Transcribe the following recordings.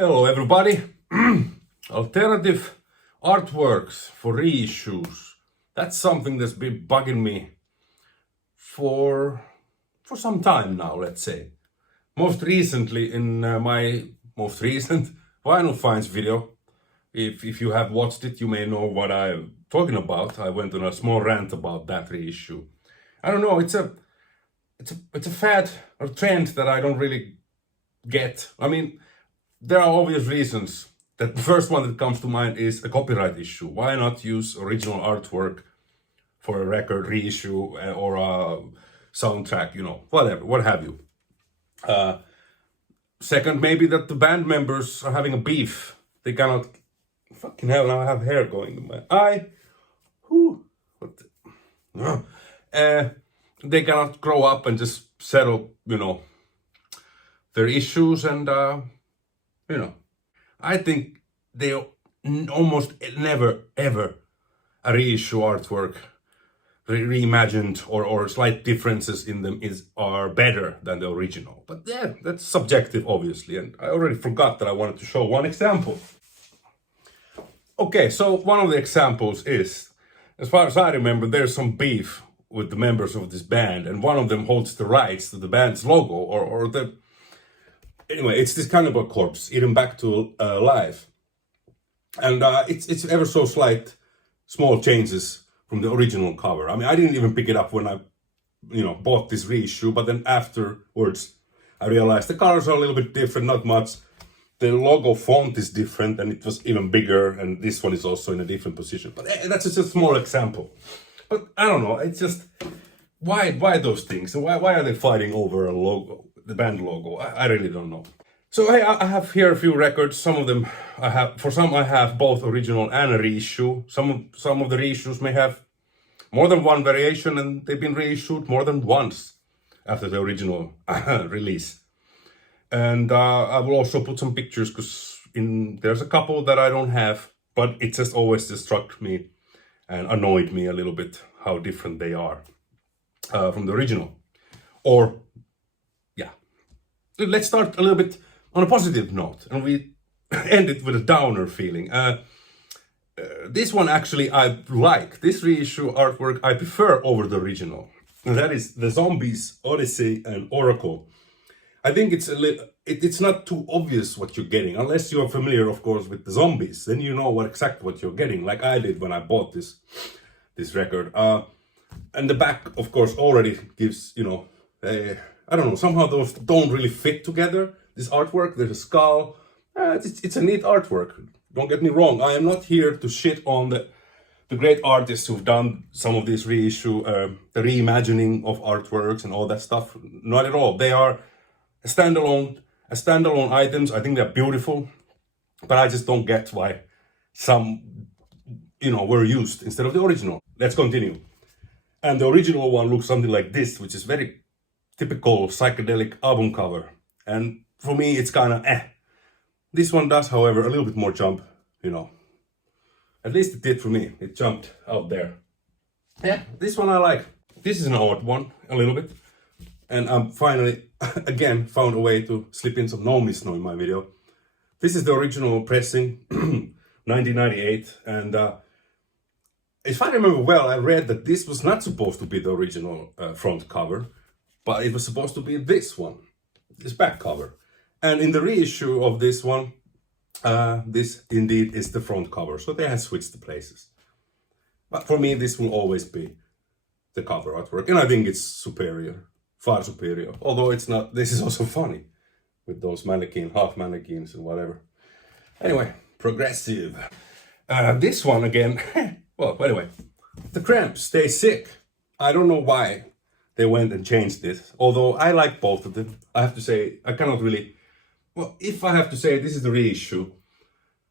Hello everybody. Alternative artworks for reissues. That's something that's been bugging me for some time now, let's say. Most recently in my most recent Vinyl Finds video. If you have watched it, you may know what I'm talking about. I went on a small rant about that reissue. I don't know, it's a fad or trend that I don't really get. I mean, there are obvious reasons. That the first one that comes to mind is a copyright issue. Why not use original artwork for a record reissue or a soundtrack, whatever, what have you. Second, maybe that the band members are having a beef. They cannot, fucking hell, now I have hair going in my eye. They cannot grow up and just settle, their issues and, I think they almost never, ever a reissue artwork reimagined or slight differences in them are better than the original. But yeah, that's subjective, obviously. And I already forgot that I wanted to show one example. Okay, so one of the examples is, as far as I remember, there's some beef with the members of this band, and one of them holds the rights to the band's logo or the... Anyway, it's this Cannibal Corpse, Eaten Back to Life. And it's ever so slight, small changes from the original cover. I mean, I didn't even pick it up when I, bought this reissue, but then afterwards, I realized the colors are a little bit different, not much. The logo font is different, and it was even bigger, and this one is also in a different position. But that's just a small example. But I don't know, it's just, why those things? Why are they fighting over a logo? The band logo. I really don't know. So hey, I have here a few records. Some of them I have. For some, I have both original and a reissue. Some of the reissues may have more than one variation, and they've been reissued more than once after the original release. And I will also put some pictures because there's a couple that I don't have, but it just always just struck me and annoyed me a little bit how different they are from the original. Or let's start a little bit on a positive note, and we end it with a downer feeling. This one actually I like. This reissue artwork I prefer over the original. And that is the Zombies, Odyssey and Oracle. I think it's not too obvious what you're getting, unless you're familiar, of course, with the Zombies. Then you know exactly what you're getting, like I did when I bought this record. And the back, of course, already gives, I don't know, somehow those don't really fit together. This artwork, there's a skull. It's a neat artwork. Don't get me wrong. I am not here to shit on the great artists who've done some of these reissue, the reimagining of artworks and all that stuff. Not at all. They are standalone items. I think they're beautiful, but I just don't get why some, were used instead of the original. Let's continue. And the original one looks something like this, which is very typical psychedelic album cover. And for me, it's kind of This one does, however, a little bit more jump, At least it did for me. It jumped out there. Yeah, this one I like. This is an odd one, a little bit. And I'm finally, again, found a way to slip in some No Miss No in my video. This is the original pressing, 1998. And if I remember well, I read that this was not supposed to be the original front cover. But it was supposed to be this one, this back cover. And in the reissue of this one, this indeed is the front cover. So they have switched the places. But for me, this will always be the cover artwork. And I think it's superior, far superior. Although it's not, this is also funny with those half mannequins and whatever. Anyway, progressive. This one again, well, anyway, the Cramps, Stay Sick. I don't know why they went and changed this, although I like both of them. I have to say, I cannot really... Well, if I have to say this is the reissue,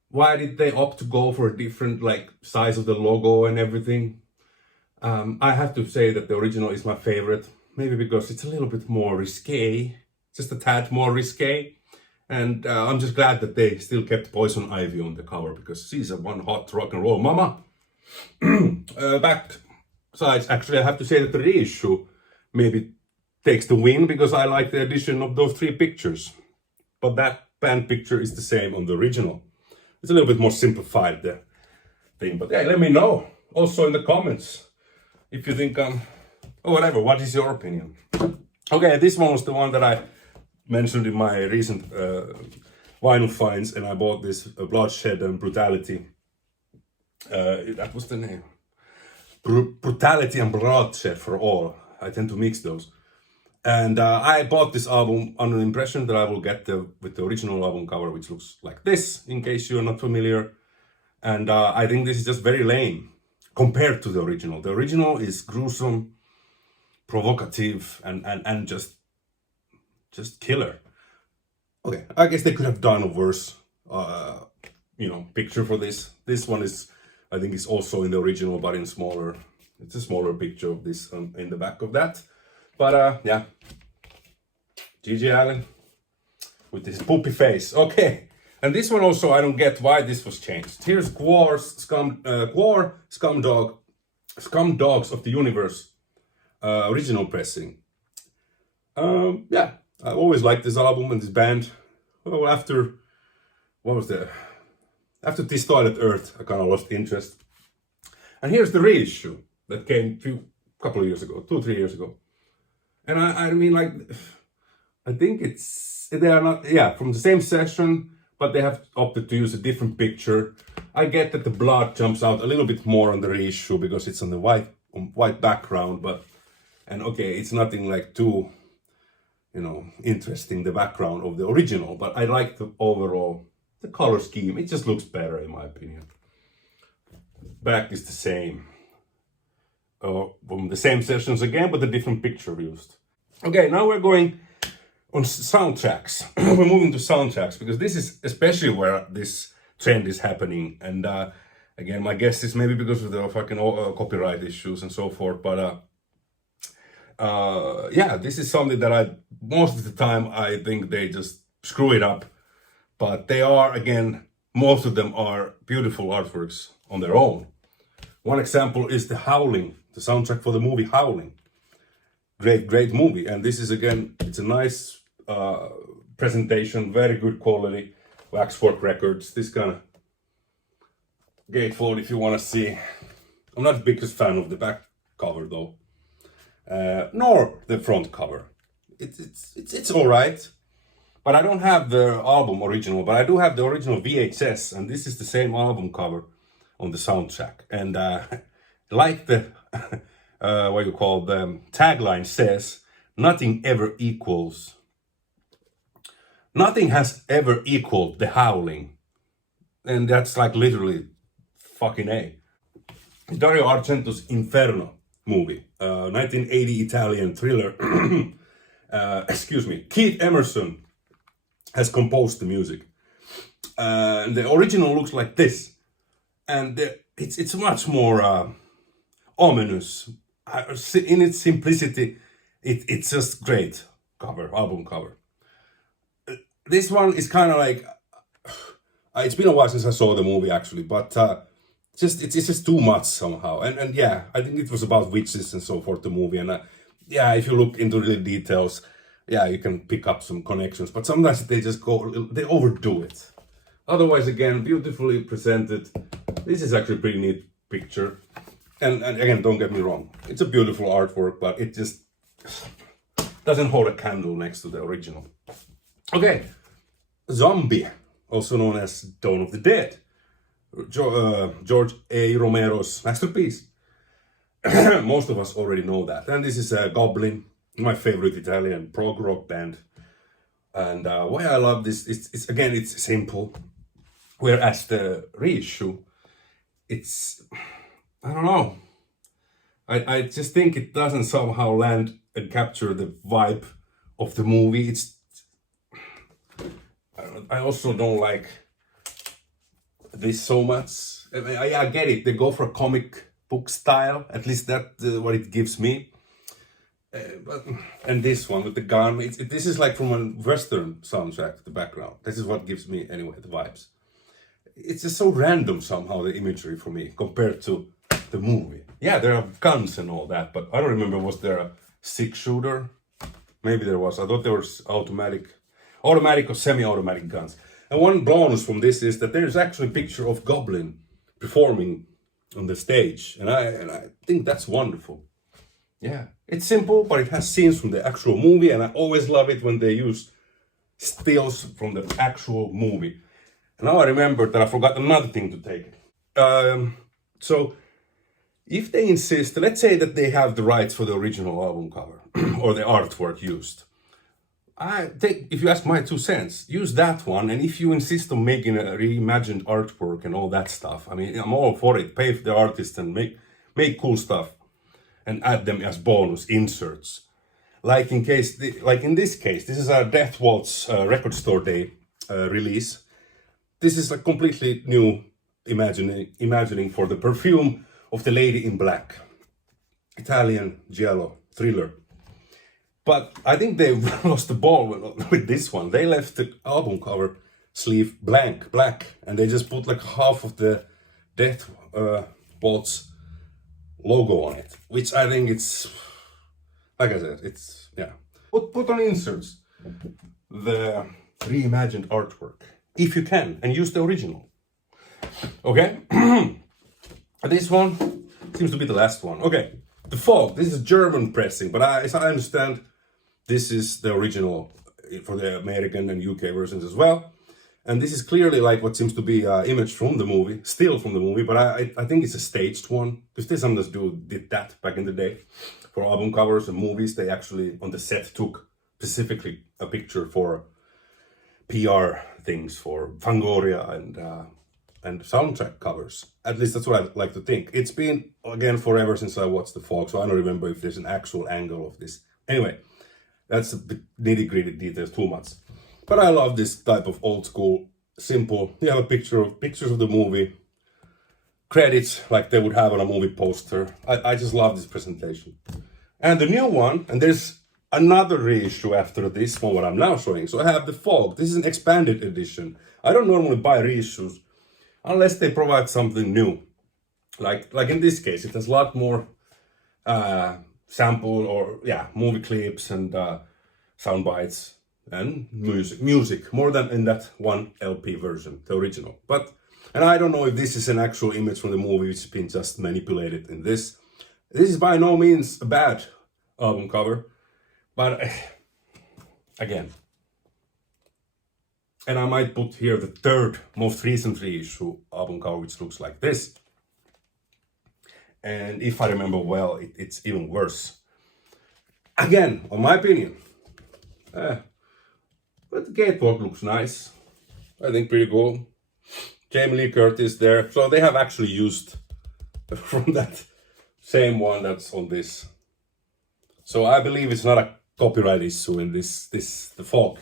why did they opt to go for a different, size of the logo and everything? I have to say that the original is my favorite, maybe because it's a little bit more risque, just a tad more risque. And I'm just glad that they still kept Poison Ivy on the cover, because she's a one hot rock and roll mama. Back sides, actually, I have to say that the reissue maybe takes the win, because I like the addition of those three pictures. But that band picture is the same on the original. It's a little bit more simplified, the thing. But yeah, let me know also in the comments if you think or whatever, what is your opinion? Okay, this one was the one that I mentioned in my recent vinyl finds, and I bought this Bloodshed and Brutality. That was the name. Brutality and Bloodshed for all. I tend to mix those. And I bought this album on an impression that I will get with the original album cover, which looks like this, in case you're not familiar. And I think this is just very lame compared to the original. The original is gruesome, provocative, and just killer. Okay, I guess they could have done a worse, picture for this. This one is, I think, is also in the original, but in smaller. It's a smaller picture of this in the back of that. But yeah, G.G. Allen with this poopy face. Okay, and this one also, I don't get why this was changed. Here's Gwar Scum Dogs of the Universe original pressing. Yeah, I always liked this album and this band. Well, after This Toilet Earth, I kind of lost interest. And here's the reissue that came couple of years ago, 2-3 years ago. And I mean, like, I think they are not, yeah, from the same session, but they have opted to use a different picture. I get that the blood jumps out a little bit more on the reissue because it's on the white background, and okay, it's nothing like too, interesting, the background of the original, but I like the overall, the color scheme. It just looks better in my opinion. Back is the same. From the same sessions again, but a different picture used. Okay, now we're going on soundtracks. We're moving to soundtracks because this is especially where this trend is happening. And again, my guess is maybe because of the fucking copyright issues and so forth. But yeah, this is something that most of the time I think they just screw it up. But they are, again, most of them are beautiful artworks on their own. One example is The Howling, the soundtrack for the movie Howling. Great movie. And this is, again, it's a nice presentation, very good quality. Waxwork Records, this kind of gatefold if you want to see. I'm not the biggest fan of the back cover though, nor the front cover. It's all right, but I don't have the album original, but I do have the original VHS, and this is the same album cover on the soundtrack. And like the what you call the tagline says, nothing has ever equaled The Howling. And that's like literally fucking A. Dario Argento's Inferno movie, 1980 Italian thriller. Excuse me. Keith Emerson has composed the music. The original looks like this. And it's much more ominous. In its simplicity, it's just great album cover. This one is kind of like, it's been a while since I saw the movie actually, but it's just too much somehow. And yeah, I think it was about witches and so forth, the movie. And yeah, if you look into the details, yeah, you can pick up some connections, but sometimes they just they overdo it. Otherwise, again, beautifully presented. This is actually a pretty neat picture. And again, don't get me wrong, it's a beautiful artwork, but it just doesn't hold a candle next to the original. Okay, Zombie, also known as Dawn of the Dead. George A. Romero's masterpiece. Most of us already know that. And this is Goblin, my favorite Italian prog rock band. And why I love this, it's simple. Whereas the reissue, I don't know. I just think it doesn't somehow land and capture the vibe of the movie. I also don't like this so much. I mean, I get it. They go for a comic book style. At least that's what it gives me. And this one with the gun, this is like from a Western soundtrack, the background. This is what gives me, anyway, the vibes. It's just so random somehow, the imagery for me, compared to the movie. Yeah, there are guns and all that, but I don't remember, was there a 6-shooter? Maybe there was. I thought there was automatic. automatic or semi-automatic guns. And one bonus from this is that there's actually a picture of Goblin performing on the stage, and I think that's wonderful. Yeah, it's simple, but it has scenes from the actual movie, and I always love it when they use stills from the actual movie. And now I remembered that I forgot another thing to take. So if they insist, let's say that they have the rights for the original album cover or the artwork used. I think, if you ask my 2 cents, use that one. And if you insist on making a reimagined artwork and all that stuff, I mean, I'm all for it. Pay for the artist and make cool stuff and add them as bonus inserts. Like in this case, this is a Death Waltz record store day release. This is a completely new imagining for the perfume of the Lady in Black, Italian giallo thriller. But I think they lost the ball with this one. They left the album cover sleeve black, and they just put like half of the Death Waltz logo on it, which I think it's, like I said, it's, yeah. Put on inserts the reimagined artwork, if you can, and use the original. Okay? This one seems to be the last one. Okay, the Fog. This is German pressing, but as I understand, this is the original for the American and UK versions as well. And this is clearly like what seems to be an image from the movie, still from the movie, but I think it's a staged one. Because this some did that back in the day. For album covers and movies, they actually, on the set, took specifically a picture for PR things, for Fangoria and soundtrack covers. At least that's what I like to think. It's been, again, forever since I watched The Fog, so I don't remember if there's an actual angle of this. Anyway, that's a bit nitty-gritty details, too much. But I love this type of old school, simple. You have a pictures of the movie, credits like they would have on a movie poster. I just love this presentation. And the new one, and there's another reissue after this one, what I'm now showing. So I have The Fog. This is an expanded edition. I don't normally buy reissues unless they provide something new. Like in this case, it has a lot more sample or movie clips and sound bites and music more than in that one LP version, the original. And I don't know if this is an actual image from the movie which has been just manipulated in this. This is by no means a bad album cover, but again, and I might put here the third most recent reissue album cover, which looks like this. And if I remember well, it's even worse. Again, on my opinion. But the Gatewalk looks nice. I think pretty cool. Jamie Lee Curtis there. So they have actually used from that same one that's on this. So I believe it's not a copyright issue in the Fog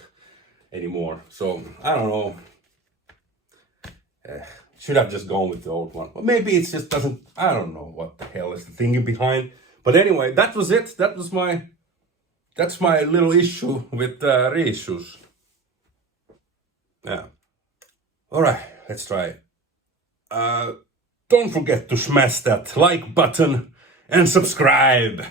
anymore. So I don't know. Should have just gone with the old one. Or maybe it just doesn't, I don't know what the hell is the thinking behind. But anyway, that was it. That's my little issue with reissues. Yeah. Alright, let's try it. Don't forget to smash that like button and subscribe.